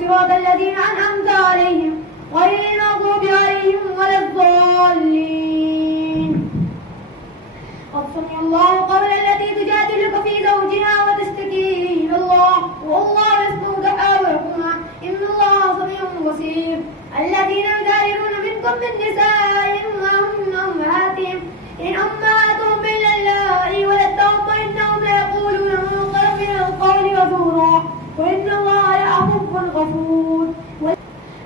صراط الذين أنعمت عليهم غير المغضوب عليهم ولا الضالين. قد سمع الله قول التي تجادلك في زوجها وتشتكي إلى الله والله يسمع تحاوركما إن الله سميع بصير. الذين يظاهرون منكم من نسائهم ما هن أمهاتهم إن أمهاتهم إلا اللائي ولدتهم وإنهم ليقولون منكرا من القول وزورا وإن الله لعفو غفور.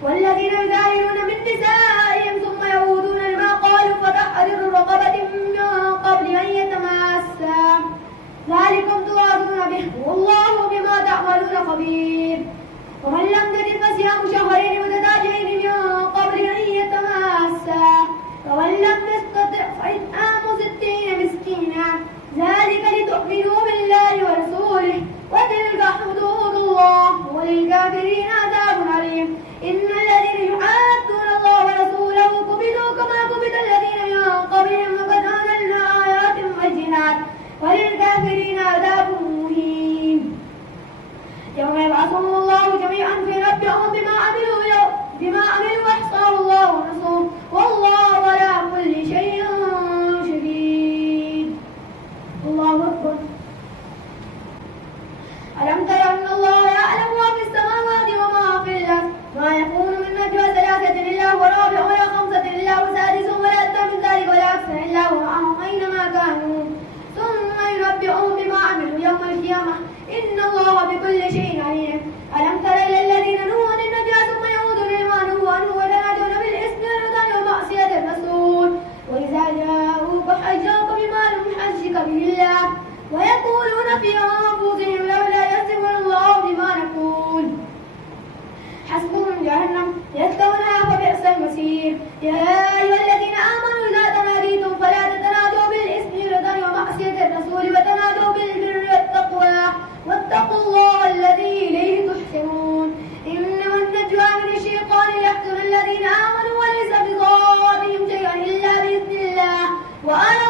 والذين يظاهرون من نسائهم ثم يعودون لما قالوا فتحرير رقبة من قبل أن يتماسا ذلكم توعظون به والله بما تعملون خبير. ومن لم تجد فصيام شهرين متتابعين من قبل أن يتماسا ومن لم يستطع فإطعام 60 مسكينا ذلك لتؤمنوا بالله ورسوله وتلك حدود الله وللكافرين عذاب عليم. إن الذين يحادون الله ورسوله كبتوا كما كبت الذين من قبلهم وقد أنزلنا آيات بينات وللكافرين عذاب مهين. يوم يبعثهم الله جميعا فينبئهم بما عملوا وأحصاه الله ونسوه والله على كل شيء شهيد. الله أكبر. ألم تر أن الله يعلم ما في السماوات وما في الأرض ما يكون من نجوى ثلاثة إلا هو رابع ولا خمسة إلا هو سادس ولا أدنى من ذلك ولا أكثر إلا هو معهم أينما كانوا ثم ينبئهم بما عملوا يوم القيامة إن الله بكل شيء عليم. ألم تر إلى الذين نهوا عن النجوى ثم يعودون لما نهوا عنه ويتناجون بالإثم والعدوان ومعصية الرسول وإذا جاءوك حجوك بما لم يحجك به الله ويقولون في أنفسهم لولا يصدقنا الله بما نقول حسبهم جهنم يصلونها فبئس المصير. يا أيها الذين آمنوا إذا تناديتم فلا تتنادوا بالإثم والعدوان ومعصية الرسول وتنادوا بالبر والتقوى واتقوا الله الذي إليه تحشرون. إنما النجوى من الشيطان ليحزن الذين آمنوا وليس بضارهم شيئا إلا بإذن الله وعلى